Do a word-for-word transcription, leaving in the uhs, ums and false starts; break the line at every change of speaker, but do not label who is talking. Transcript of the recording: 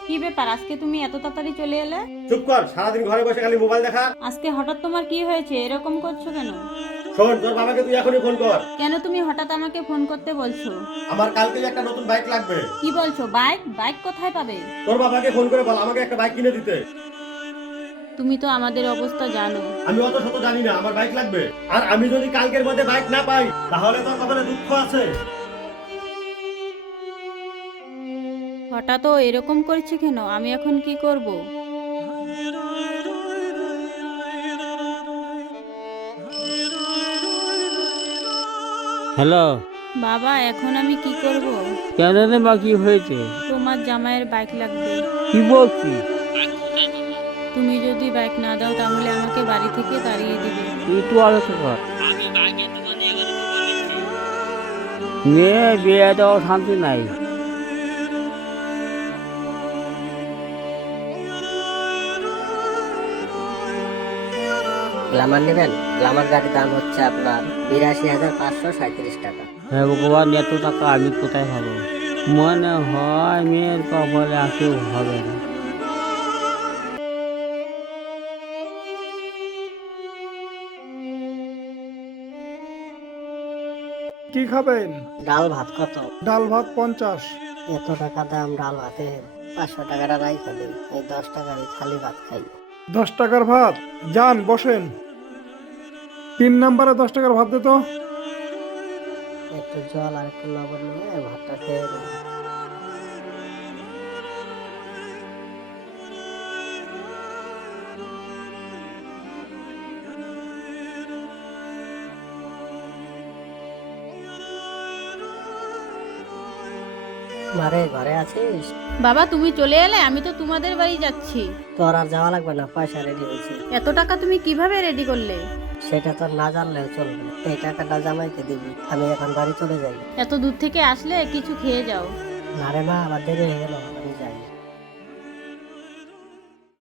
কি ব্যাপার, আজকে তুমি এত তাড়াতাড়ি চলে এলে?
চুপ কর, সারাদিন ঘরে বসে খালি মোবাইল দেখা।
আজকে হঠাৎ তোমার কি হয়েছে, এরকম করছো কেন?
শোন, তোর বাবাকে তুই এখনই ফোন কর।
কেন তুমি হঠাৎ আমাকে ফোন করতে বলছো?
আমার কালকেই একটা নতুন বাইক লাগবে।
কি বলছো? বাইক? বাইক কোথায় পাবে?
তোর বাবাকে ফোন করে বল আমাকে একটা বাইক কিনে দিতে।
তুমি তো আমাদের অবস্থা জানো।
আমি অত শত জানি না, আমার বাইক লাগবে। আর আমি যদি কালকের মধ্যে বাইক না পাই তাহলে তোর কপালে দুঃখ আছে।
হঠাৎ ও এরকম করছে কেন? আমি এখন কি করব?
হ্যালো।
বাবা, এখন আমি কি করব?
কেন রে মা, কি হয়েছে?
তোমার জামাইয়ের বাইক লাগবে।
কি বলছিস?
তুমি যদি বাইক না দাও তাহলে আমাকে বাড়ি থেকে তাড়িয়ে দিবে।
তুই একটু আলোচনা কর। মেয়ে বিয়ে দেওয়া শান্তি নাই।
গ্ল্যামার নেবেন? গ্ল্যামার গাড়ির দাম হচ্ছে আপনার বিরাশি হাজার পাঁচশো সাঁত্রিশ টাকা।
হ্যাঁ ভগবান, এত টাকা আমি কোথায় পাবো? মনে হয় মেয়ের কপালে আসেও হবে না।
কি খাবেন?
ডাল ভাত কত?
ডাল ভাত পঞ্চাশ।
এত টাকা দাম ডাল ভাতের, পাঁচশো টাকাটা রাইখা দিন, এই দশ টাকার এই খালি ভাত খাই।
দশ টাকার ভাত? যান বসেন। তিন নাম্বারে দশ টাকার ভাত দে তো।
একটু জল আর একটু লবণ নিয়ে ভাতটা খেয়ে নিন। মারে, ঘরে আছিস?
বাবা, তুমি চলে এলে? আমি তো তোমাদের বাড়ি যাচ্ছি।
তোর আর যাওয়া লাগবে না, পয়সা রেডি হয়েছে।
এত টাকা তুমি কিভাবে রেডি করলে?
সেটা তোর না জানলেও চলবে, এই টাকাটা জামাইকে দিবি। আমি এখন বাড়ি চলে যাই।
এত দূর থেকে আসলে কিছু খেয়ে যাও।
না রে মা, আমার দেরি হয়ে গেল, আমি যাই।